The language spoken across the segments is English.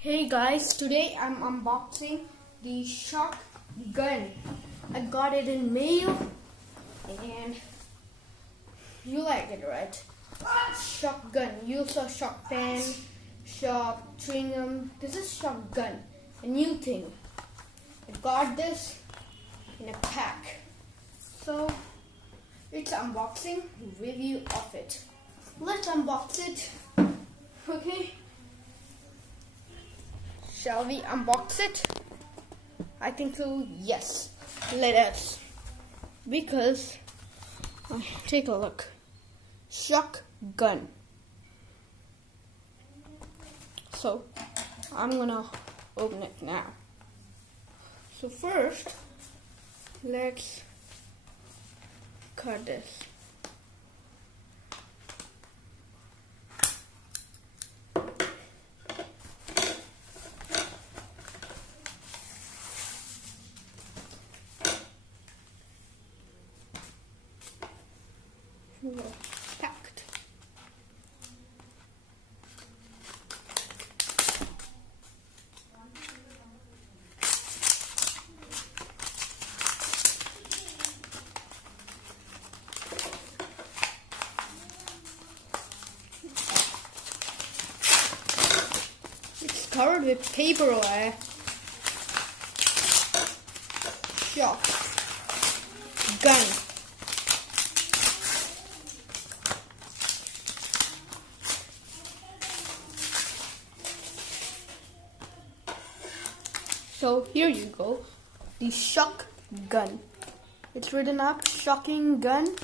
Hey guys, today I'm unboxing the Shock gun. I got it in mail and you like it, right? Shock gun. You saw Shock pen, Shock chewing gum. This is Shock gun, a new thing. I got this in a pack. So it's unboxing review of it. Let's unbox it. Okay. Shall we unbox it? I think so, yes. Let us. Because, take a look. Shock gun. So, I'm gonna open it now. So first, let's cut this. Packed. It's covered with paper wire. Shock gun. So here you go, the Shock gun. It's written up, shocking gun.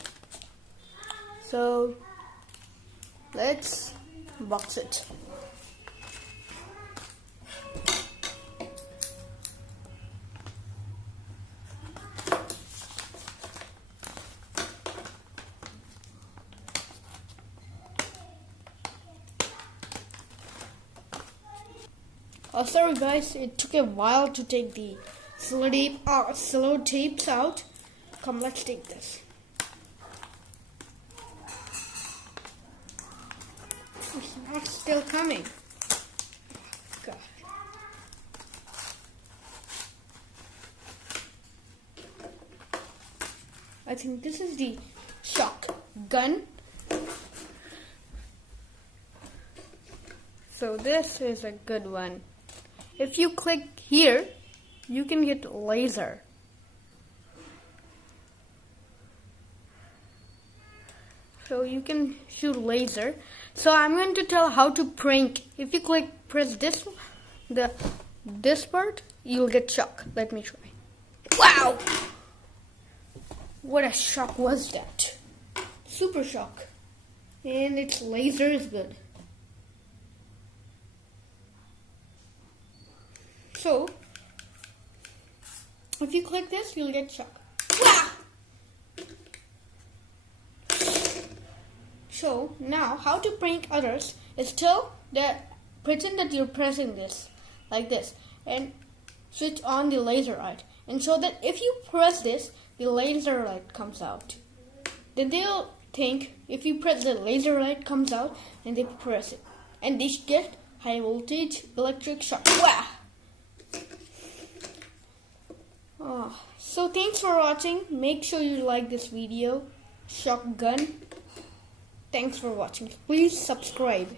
So let's box it. Sorry guys, it took a while to take the cello tapes out. Come, let's take this. It's not still coming. God. I think this is the Shock gun. So this is a good one. If you click here, you can get laser. So you can shoot laser. So I'm going to tell how to prank. If you press this part, you'll get shock. Let me try. Wow! What a shock was that? Super shock. And its laser is good. So, if you click this, you'll get shock. Wah! So, now, how to prank others is pretend that you're pressing this, like this, and switch on the laser light. And so that if you press this, the laser light comes out. Then they'll think, if you press the laser light comes out, and they press it. And they get high voltage electric shock. Wah! So thanks for watching. Make sure you like this video. Shock gun. Thanks for watching. Please subscribe.